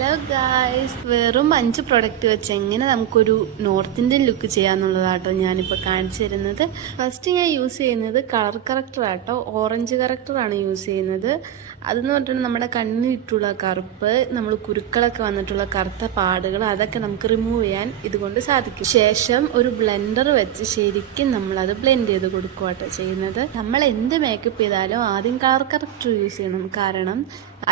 Hello guys, വെറും 5 product വെച്ച് എങ്ങനെ നമുക്കൊരു നോർത്ത് ഇന്ത്യൻ ലുക്ക് ചെയ്യാന്നുള്ളതാട്ടോ ഞാനിപ്പോൾ കാണിച്ചു തരുന്നത്. ഫസ്റ്റ് ഞാൻ യൂസ് ചെയ്യുന്നത് കളർ കറക്റ്റർ ആട്ടോ, ഓറഞ്ച് കറക്റ്ററാണ് യൂസ് ചെയ്യുന്നത്. അതെന്ന് പറഞ്ഞിട്ടുണ്ടെങ്കിൽ നമ്മുടെ കണ്ണിട്ടുള്ള കറുപ്പ്, നമ്മൾ കുരുക്കളൊക്കെ വന്നിട്ടുള്ള കറുത്ത പാടുകൾ, അതൊക്കെ നമുക്ക് റിമൂവ് ചെയ്യാൻ ഇതുകൊണ്ട് സാധിക്കും. ശേഷം ഒരു ബ്ലെൻഡർ വെച്ച് ശരിക്കും നമ്മളത് ബ്ലെൻഡ് ചെയ്ത് കൊടുക്കുവാട്ടോ ചെയ്യുന്നത്. നമ്മൾ എന്ത് മേക്കപ്പ് ചെയ്താലും ആദ്യം കളർ കറക്റ്റർ യൂസ് ചെയ്യണം. കാരണം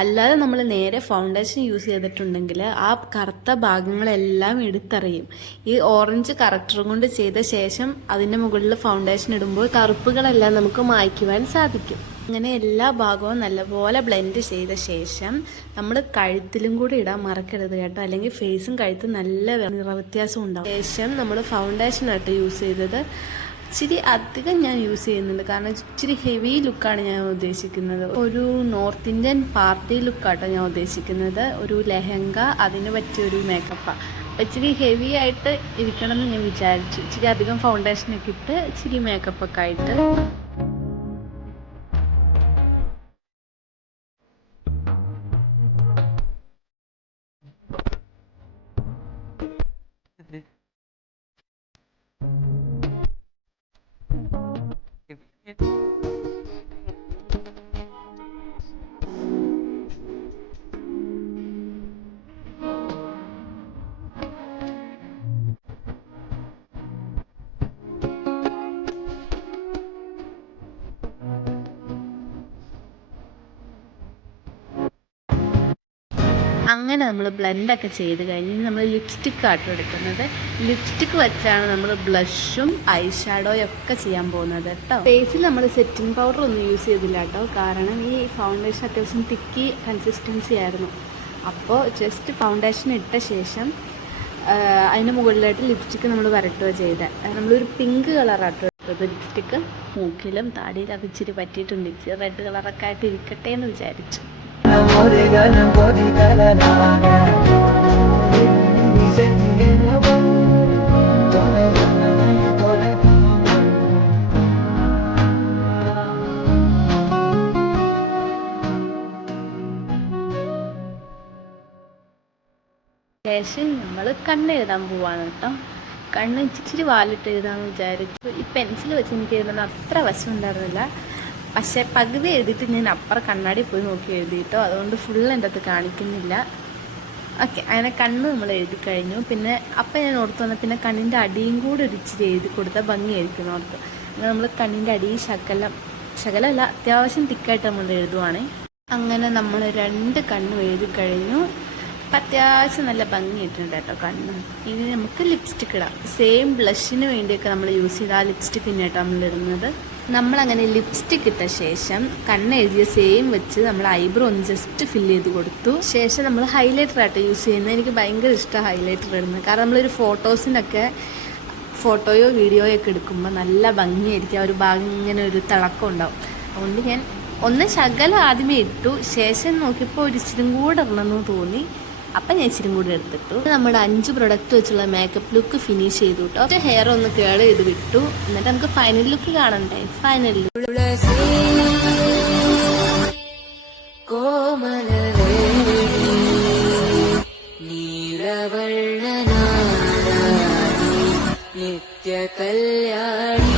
അല്ലാതെ നമ്മൾ നേരെ ഫൗണ്ടേഷൻ യൂസ് ചെയ്തിട്ടുണ്ടെങ്കിൽ ആ കറുത്ത ഭാഗങ്ങളെല്ലാം എടുത്തറിയും. ഈ ഓറഞ്ച് കറക്റ്ററും കൊണ്ട് ചെയ്ത ശേഷം അതിൻ്റെ മുകളിൽ ഫൗണ്ടേഷൻ ഇടുമ്പോൾ കറുപ്പുകളെല്ലാം നമുക്ക് മായ്ക്കുവാൻ സാധിക്കും. അങ്ങനെ എല്ലാ ഭാഗവും നല്ലപോലെ ബ്ലെൻഡ് ചെയ്ത ശേഷം നമ്മൾ കഴുത്തിലും കൂടി ഇടാൻ മറക്കരുത് കേട്ടോ, അല്ലെങ്കിൽ ഫേസും കഴുത്തും നല്ല നിറവ്യത്യാസം ഉണ്ടാവും. ശേഷം നമ്മൾ ഫൗണ്ടേഷനായിട്ട് യൂസ് ചെയ്തത് ഇച്ചിരി അധികം ഞാൻ യൂസ് ചെയ്യുന്നുണ്ട്, കാരണം ഇച്ചിരി ഹെവി ലുക്കാണ് ഞാൻ ഉദ്ദേശിക്കുന്നത്. ഒരു നോർത്ത് ഇന്ത്യൻ പാർട്ടി ലുക്കാട്ടോ ഞാൻ ഉദ്ദേശിക്കുന്നത്. ഒരു ലെഹങ്ക, അതിന് പറ്റിയൊരു മേക്കപ്പാണ്. അപ്പം ഇച്ചിരി ഹെവി ആയിട്ട് ഇരിക്കണം എന്ന് ഞാൻ വിചാരിച്ചു. ഇച്ചിരി അധികം ഫൗണ്ടേഷനൊക്കെ ഇട്ട് ഇച്ചിരി മേക്കപ്പൊക്കെ ആയിട്ട്. അങ്ങനെ നമ്മൾ ബ്ലെൻഡൊക്കെ ചെയ്ത് കഴിഞ്ഞ് നമ്മൾ ലിപ്സ്റ്റിക് ആട്ടോ എടുക്കുന്നത്. ലിപ്സ്റ്റിക്ക് വെച്ചാണ് നമ്മൾ ബ്ലഷും ഐ ഷാഡോയൊക്കെ ചെയ്യാൻ പോകുന്നത് കേട്ടോ. ഫേസിൽ നമ്മൾ സെറ്റിംഗ് പൗഡർ ഒന്നും യൂസ് ചെയ്തില്ല കേട്ടോ, കാരണം ഈ ഫൗണ്ടേഷൻ അത്യാവശ്യം തിക്കി കൺസിസ്റ്റൻസി ആയിരുന്നു. അപ്പോൾ ജസ്റ്റ് ഫൗണ്ടേഷൻ ഇട്ട ശേഷം അതിന് മുകളിലായിട്ട് ലിപ്സ്റ്റിക്ക് നമ്മൾ വരട്ടുക ചെയ്തത്. നമ്മളൊരു പിങ്ക് കളറാട്ടോ എടുത്തത് ലിപ്സ്റ്റിക്ക്. മൂക്കിലും താടിയിലൊക്കെ ഇച്ചിരി പറ്റിയിട്ടുണ്ട്. ഇച്ചിരി റെഡ് കളറൊക്കെ ആയിട്ട് ഇരിക്കട്ടെ എന്ന് വിചാരിച്ചു. ശേഷം നമ്മൾ കണ്ണ് എഴുതാൻ പോവാണ് കേട്ടോ. കണ്ണ് ഇച്ചിരി വാലിട്ട് എഴുതാമെന്ന് വിചാരിച്ചു. ഈ പെൻസിൽ വെച്ച് എനിക്ക് എഴുതുന്നത് അത്ര വശം ഉണ്ടായിരുന്നില്ല, പക്ഷേ പകുതി എഴുതിയിട്ട് ഞാൻ അപ്പുറം കണ്ണാടി പോയി നോക്കി എഴുതിയിട്ടോ, അതുകൊണ്ട് ഫുൾ എൻ്റെ അത് കാണിക്കുന്നില്ല. ഓക്കെ, അങ്ങനെ കണ്ണ് നമ്മൾ എഴുതി കഴിഞ്ഞു. പിന്നെ അപ്പം ഞാൻ ഓർത്ത് വന്നാൽ പിന്നെ കണ്ണിൻ്റെ അടിയും കൂടെ ഒരു ഇച്ചിരി എഴുതി കൊടുത്താൽ ഭംഗിയായിരിക്കും ഓർത്ത്. അങ്ങനെ നമ്മൾ കണ്ണിൻ്റെ അടിയിൽ ശകലമല്ല അത്യാവശ്യം തിക്കായിട്ട് നമ്മൾ എഴുതുവാണേ. അങ്ങനെ നമ്മൾ 2 കണ്ണും എഴുതി കഴിഞ്ഞു. അപ്പം അത്യാവശ്യം നല്ല ഭംഗിയിട്ടുണ്ട് കേട്ടോ കണ്ണ്. ഇനി നമുക്ക് ലിപ്സ്റ്റിക്ക് ഇടാം. സെയിം ബ്ലഷിന് വേണ്ടിയൊക്കെ നമ്മൾ യൂസ് ചെയ്ത ആ ലിപ്സ്റ്റിക്ക് തന്നെയാട്ടോ നമ്മൾ ഇടുന്നത്. നമ്മളങ്ങനെ ലിപ്സ്റ്റിക്ക് ഇട്ട ശേഷം കണ്ണ് എഴുതിയ സെയിം വെച്ച് നമ്മൾ ഐബ്രോ ഒന്ന് ജസ്റ്റ് ഫില്ല് ചെയ്ത് കൊടുത്തു. ശേഷം നമ്മൾ ഹൈലൈറ്റർ ആയിട്ട് യൂസ് ചെയ്യുന്നത്. എനിക്ക് ഭയങ്കര ഇഷ്ടമാണ് ഹൈലൈറ്റർ ഇടുന്നത്, കാരണം നമ്മളൊരു ഫോട്ടോയോ വീഡിയോയോ ഒക്കെ എടുക്കുമ്പോൾ നല്ല ഭംഗിയായിരിക്കും. ആ ഒരു ഭാഗം ഇങ്ങനെ ഒരു തിളക്കം ഉണ്ടാവും. അതുകൊണ്ട് ഞാൻ ഒന്ന് ശകലം ആദ്യമേ ഇട്ടു, ശേഷം നോക്കിയപ്പോൾ ഒരു ഇച്ചിരി കൂടെ ഇടണമെന്ന് തോന്നി. അപ്പം ഞാൻ ഇച്ചിരി കൂടി എടുത്തിട്ടു. നമ്മുടെ 5 പ്രൊഡക്റ്റ് വെച്ചുള്ള മേക്കപ്പ് ലുക്ക് ഫിനിഷ് ചെയ്തു കേട്ടോ. ഹെയർ ഒന്ന് കേൾ ചെയ്ത് വിട്ടു. എന്നിട്ട് നമുക്ക് ഫൈനൽ ലുക്ക് കാണണ്ടേ. ഫൈനൽ ലുക്ക് നിത്യ കല്യാണി